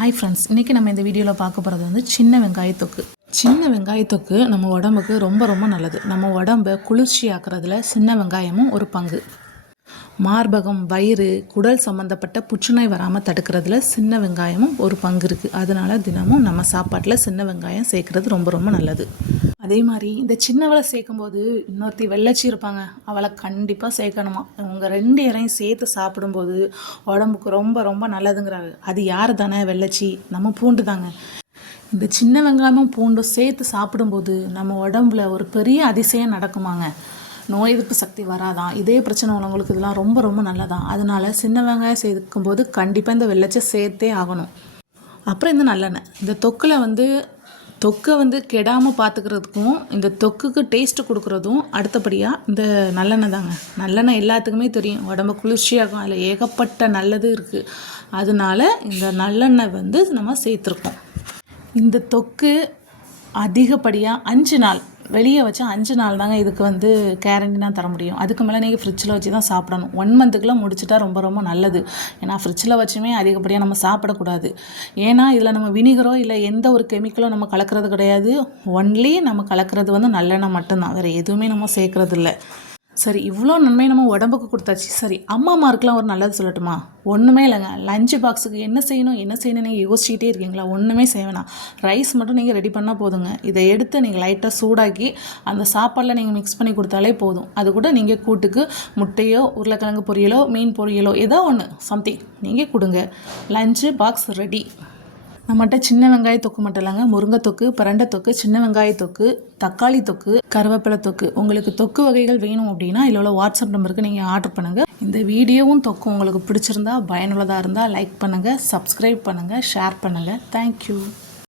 Hi friends, இன்றைக்கி நம்ம இந்த வீடியோவில் பார்க்க போகிறது வந்து சின்ன வெங்காயத்தொக்கு. சின்ன வெங்காயத்தொக்கு நம்ம உடம்புக்கு ரொம்ப ரொம்ப நல்லது. நம்ம உடம்பை குளிர்ச்சி ஆக்குறதுல சின்ன வெங்காயமும் ஒரு பங்கு. மார்பகம், வயிறு, குடல் சம்மந்தப்பட்ட புற்றுநோய் வராமல் தடுக்கிறதுல சின்ன வெங்காயமும் ஒரு பங்கு இருக்குது. அதனால் தினமும் நம்ம சாப்பாட்டில் சின்ன வெங்காயம் சேர்க்குறது ரொம்ப ரொம்ப நல்லது. அதே மாதிரி இந்த சின்னவளை சேர்க்கும்போது இன்னொருத்தி வெள்ளச்சி இருப்பாங்க, அவளை கண்டிப்பாக சேர்க்கணுமா. இவங்க 2 இறையும் சேர்த்து சாப்பிடும்போது உடம்புக்கு ரொம்ப ரொம்ப நல்லதுங்கிறாங்க. அது யார் தானே? வெள்ளச்சி, நம்ம பூண்டு தாங்க. இந்த சின்ன வெங்காயமும் பூண்டும் சேர்த்து சாப்பிடும்போது நம்ம உடம்புல ஒரு பெரிய அதிசயம் நடக்குமாங்க. நோய் எதிர்ப்பு சக்தி வராதான். இதே பிரச்சனை உள்ளவங்களுக்கு இதெல்லாம் ரொம்ப ரொம்ப நல்லதான். அதனால சின்ன வெங்காயம் சேர்க்கும்போது கண்டிப்பாக இந்த வெள்ளச்சை சேர்த்தே ஆகணும். அப்புறம் இந்த நல்லெண்ணெய், இந்த தொக்கை வந்து கெடாமல் பார்த்துக்கிறதுக்கும் இந்த தொக்குக்கு டேஸ்ட்டு கொடுக்குறதும் அடுத்தபடியாக இந்த நல்லெண்ணெய் தாங்க. நல்லெண்ணெய் எல்லாத்துக்குமே தெரியும், உடம்பு குளிர்ச்சியாகும். அதில் ஏகப்பட்ட நல்லது இருக்குது. அதனால இந்த நல்லெண்ணெய் வந்து நம்ம சேர்த்துருக்கோம். இந்த தொக்கு அதிகப்படியாக 5 நாள் வெளியே வச்சா 5 நாள் தாங்க இதுக்கு வந்து கேரண்டினாக தர முடியும். அதுக்கு மேலே நீங்கள் ஃப்ரிட்ஜில் வச்சு தான் சாப்பிடணும். 1 மந்த்துக்குள்ளே முடிச்சுட்டா ரொம்ப ரொம்ப நல்லது. ஏன்னா ஃப்ரிட்ஜில் வச்சுமே அதிகப்படியாக நம்ம சாப்பிடக்கூடாது. ஏன்னா இதில் நம்ம வினிகரோ இல்லை எந்த ஒரு கெமிக்கலோ நம்ம கலக்கிறது கிடையாது. ஒன்லி நம்ம கலக்கிறது வந்து நல்லெண்ணெய் மட்டும்தான், வேறு எதுவுமே நம்ம சேர்க்குறது இல்லை. சரி, இவ்வளோ நன்மை நம்ம உடம்புக்கு கொடுத்தாச்சு. சரி, அம்மாமாருக்கெலாம் ஒரு நல்லது சொல்லட்டுமா? ஒன்றுமே இல்லைங்க. லஞ்சு பாக்ஸுக்கு என்ன செய்யணும்னு நீங்கள் யோசிச்சுக்கிட்டே இருக்கீங்களா? ஒன்றுமே செய்ய வேணாம். ரைஸ் மட்டும் நீங்கள் ரெடி பண்ணால் போதுங்க. இதை எடுத்து நீங்கள் லைட்டாக சூடாக்கி அந்த சாப்பாடில் நீங்கள் மிக்ஸ் பண்ணி கொடுத்தாலே போதும். அது கூட நீங்கள் கூட்டுக்கு முட்டையோ, உருளைக்கிழங்கு பொரியலோ, மீன் பொரியலோ, ஏதோ ஒன்று சம்திங் நீங்கள் கொடுங்க. Lunch box ready. நம்மகிட்ட சின்ன வெங்காய தொக்கு மட்டும் இல்லைங்க, முருங்கை தொக்கு, பிரண்டை தொக்கு, சின்ன வெங்காய தொக்கு, தக்காளி தொக்கு, கருவேப்பிலை தொக்கு. உங்களுக்கு தொக்கு வகைகள் வேணும் அப்படின்னா இதில் உள்ள வாட்ஸ்அப் நம்பருக்கு நீங்கள் ஆர்டர் பண்ணுங்கள். இந்த வீடியோவும் தொக்கு உங்களுக்கு பிடிச்சிருந்தா, பயனுள்ளதாக இருந்தால் லைக் பண்ணுங்கள், சப்ஸ்கிரைப் பண்ணுங்கள், ஷேர் பண்ணுங்கள். தேங்க்யூ.